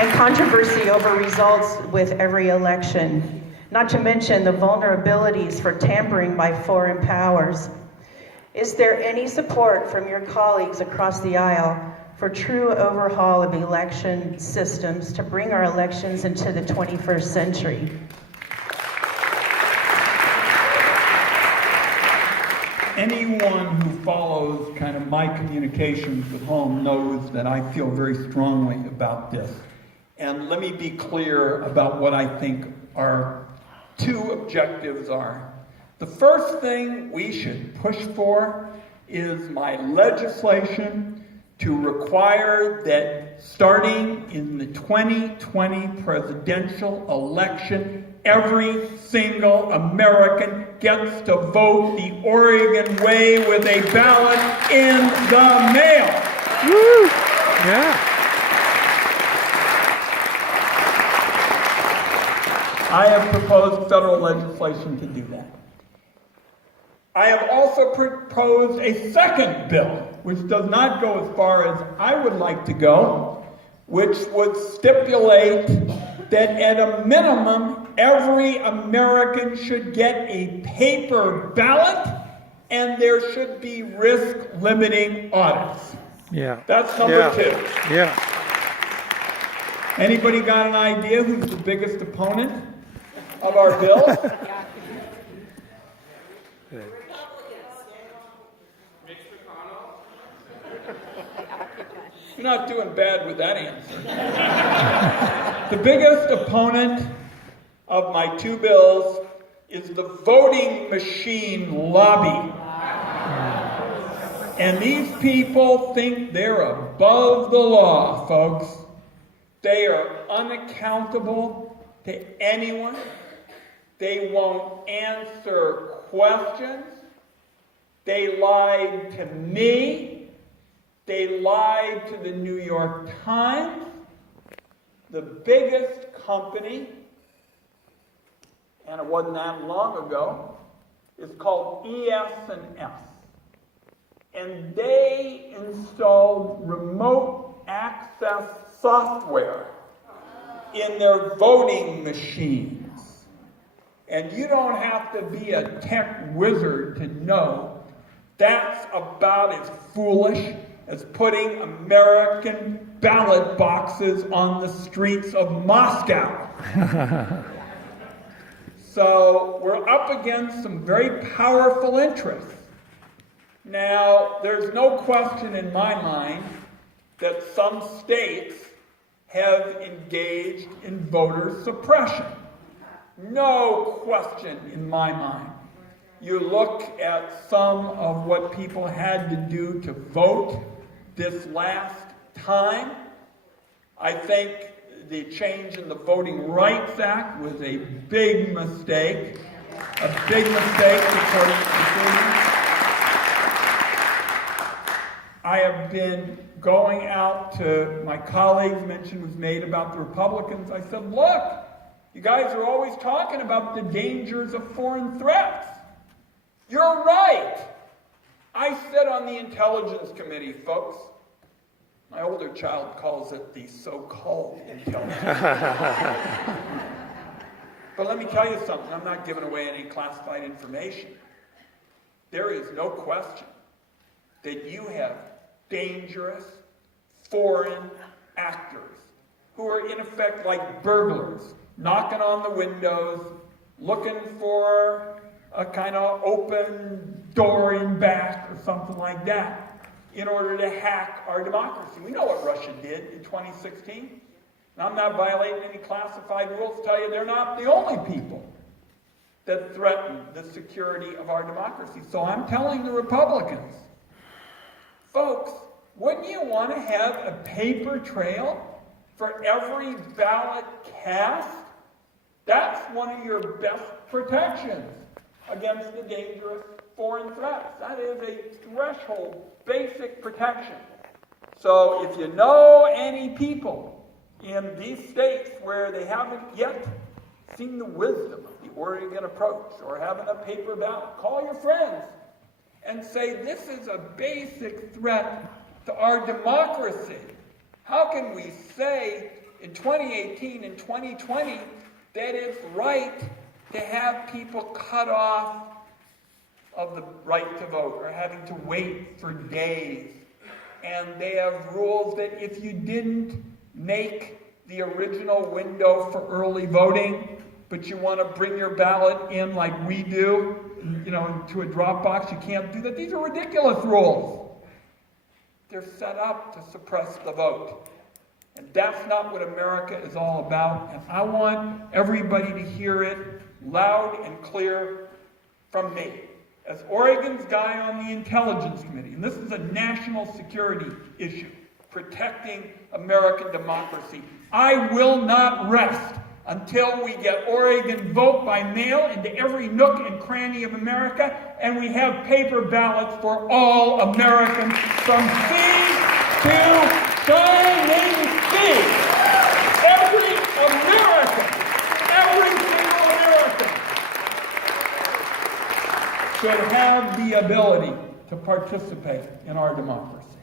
and controversy over results with every election, not to mention the vulnerabilities for tampering by foreign powers. Is there any support from your colleagues across the aisle for true overhaul of election systems to bring our elections into the 21st century? Anyone who follows kind of my communications at home knows that I feel very strongly about this. And let me be clear about what I think our two objectives are. The first thing we should push for is my legislation to require that starting in the 2020 presidential election, every single American gets to vote the Oregon way with a ballot in the mail. Woo! Yeah. I have proposed federal legislation to do that. I have also proposed a second bill, which does not go as far as I would like to go, which would stipulate that at a minimum, every American should get a paper ballot and there should be risk-limiting audits. Yeah. That's number two. Yeah. Anybody got an idea who's the biggest opponent of our bill? You're not doing bad with that answer. The biggest opponent of my two bills is the voting machine lobby. And these people think they're above the law, folks. They are unaccountable to anyone. They won't answer questions. They lied to me. They lied to the New York Times. The biggest company, and it wasn't that long ago, is called ES&S. And they installed remote access software in their voting machines. And you don't have to be a tech wizard to know that's about as foolish as putting American ballot boxes on the streets of Moscow. So we're up against some very powerful interests. Now, there's no question in my mind that some states have engaged in voter suppression. No question in my mind. You look at some of what people had to do to vote this last time. I think the change in the Voting Rights Act was a big mistake. A big mistake according to me. I have been going out to my colleagues, mention was made about the Republicans. I said, look, you guys are always talking about the dangers of foreign threats. You're right. I sit on the Intelligence Committee, folks. My older child calls it the so-called Intelligence Committee. But let me tell you something. I'm not giving away any classified information. There is no question that you have dangerous foreign actors who are in effect like burglars, knocking on the windows, looking for a kind of open door in back or something like that in order to hack our democracy. We know what Russia did in 2016. And I'm not violating any classified rules to tell you they're not the only people that threaten the security of our democracy. So I'm telling the Republicans, folks, wouldn't you want to have a paper trail for every ballot cast? That's one of your best protections against the dangerous foreign threats. That is a threshold, basic protection. So if you know any people in these states where they haven't yet seen the wisdom of the Oregon approach or having a paper ballot, call your friends and say, this is a basic threat to our democracy. How can we say in 2018 and 2020 that it's right to have people cut off of the right to vote or having to wait for days. And they have rules that if you didn't make the original window for early voting, but you want to bring your ballot in like we do, to a drop box, you can't do that. These are ridiculous rules. They're set up to suppress the vote. And that's not what America is all about. And I want everybody to hear it loud and clear from me. As Oregon's guy on the Intelligence Committee, and this is a national security issue, protecting American democracy, I will not rest until we get Oregon vote by mail into every nook and cranny of America, and we have paper ballots for all Americans from sea to shining sea. Every American, every single American should have the ability to participate in our democracy.